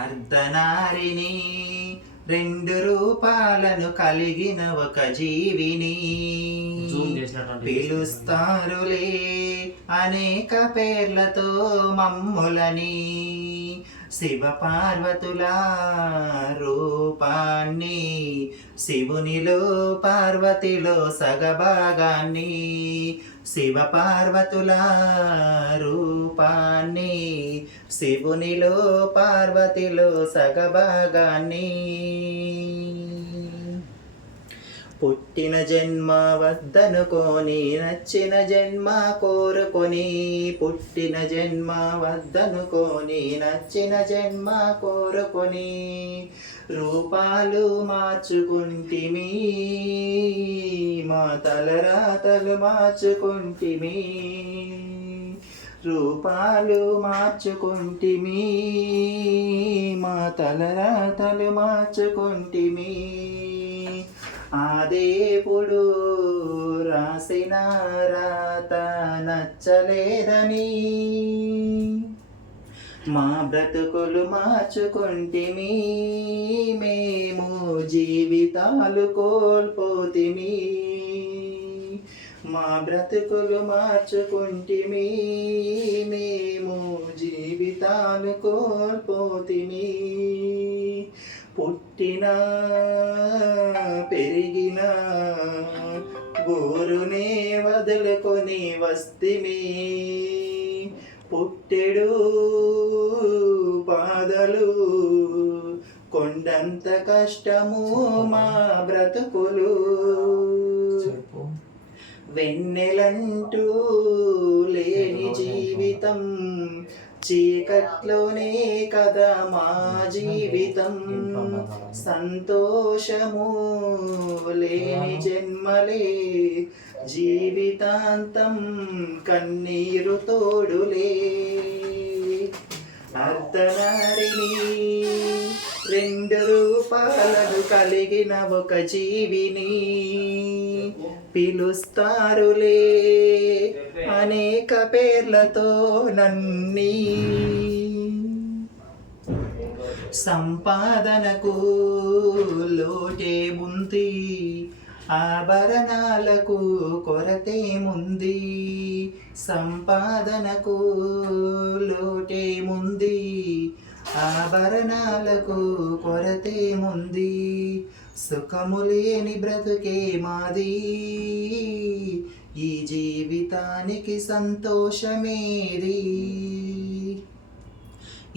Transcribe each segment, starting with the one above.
అర్ధనారిని రెండు రూపాలను కలిగిన ఒక జీవిని పిలుస్తారులే అనేక పేర్లతో మమ్ములని శివ పార్వతుల రూపాన్ని శివునిలో పార్వతిలో సగభాగాన్ని శివ పార్వతుల రూపాన్ని శివునిలో పార్వతిలో సగభాగాన్ని పుట్టిన జన్మ వద్దనుకొని నచ్చిన జన్మ కోరుకొని పుట్టిన జన్మ వద్దనుకొని నచ్చిన జన్మ కోరుకొని రూపాలు మార్చుకుంటిమి మా తలరాతలు మార్చుకుంటిమి రూపాలు మార్చుకుంటిమి మా తలరాతలు మార్చుకుంటిమి ఆ దేవుడు రాసిన రాత నచ్చలేదని మా బ్రతుకులు మార్చుకుంటిమి మేము జీవితాలు కోల్పోతిమి మా బ్రతుకులు మార్చుకుంటిమి మేము జీవితాలు కోల్పోతిమి పుట్టినా పెరిగిన గోరునే వదులుకొని వస్తిమి పుట్టెడు బాధలు కొండంత కష్టము మా బ్రతుకులు వెన్నెలంటూ లేని జీవితం చీకట్లోనే కదా మా జీవితం సంతోషము లేని జన్మలే జీవితాంతం కన్నీరు తోడులే అర్ధనారిని రెండు రూపాలను కలిగిన ఒక జీవిని పిలుస్తారులే అనేక పేర్లతో నన్ని సంపాదనకు లోటేముంది ఆభరణాలకు కొరతేముంది సంపాదనకు లోటేముంది ఆభరణాలకు కొరతేముంది సుఖము లేని బ్రతుకే మాది ఈ జీవితానికి సంతోషమేది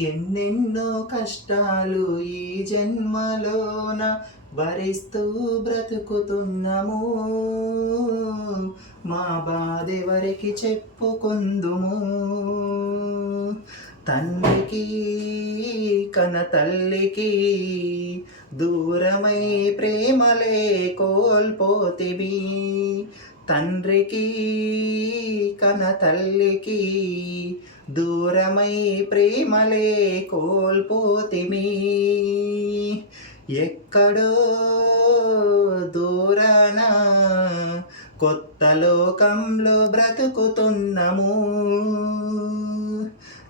ఎన్నెన్నో కష్టాలు ఈ జన్మలోన భరిస్తూ బ్రతుకుతున్నాము మా బాధెవరికి చెప్పుకుందుము తండ్రికి కన తల్లికి దూరమై ప్రేమలే కోల్పోతివి తండ్రికి కన తల్లికి దూరమై ప్రేమలే కోల్పోతిమి ఎక్కడో దూరాన కొత్త లోకంలో బ్రతుకుతున్నాము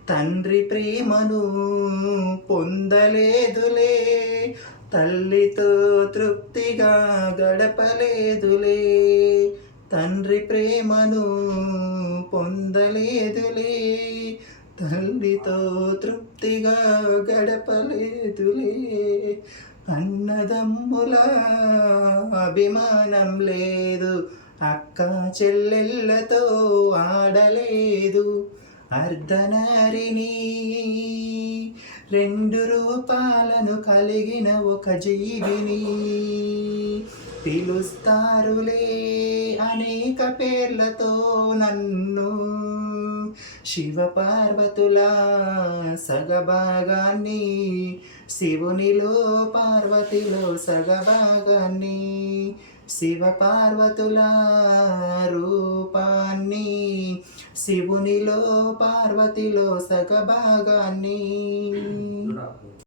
తండ్రి ప్రేమను పొందలేదులే తల్లితో తృప్తిగా గడపలేదులే తండ్రి ప్రేమను పొందలేదులే తల్లితో తృప్తిగా గడపలేదులే అన్నదమ్ముల అభిమానం లేదు అక్క చెల్లెళ్ళతో ఆడలేదు అర్ధనారిని రెండు రూపాలను కలిగిన ఒక జీవిని పిలుస్తారులే అనేక పేర్లతో నన్ను శివ పార్వతుల సగభాగాన్ని శివునిలో పార్వతిలో సగభాగాన్ని శివ పార్వతుల రూపాన్ని శివునిలో పార్వతిలో సగభాగాన్ని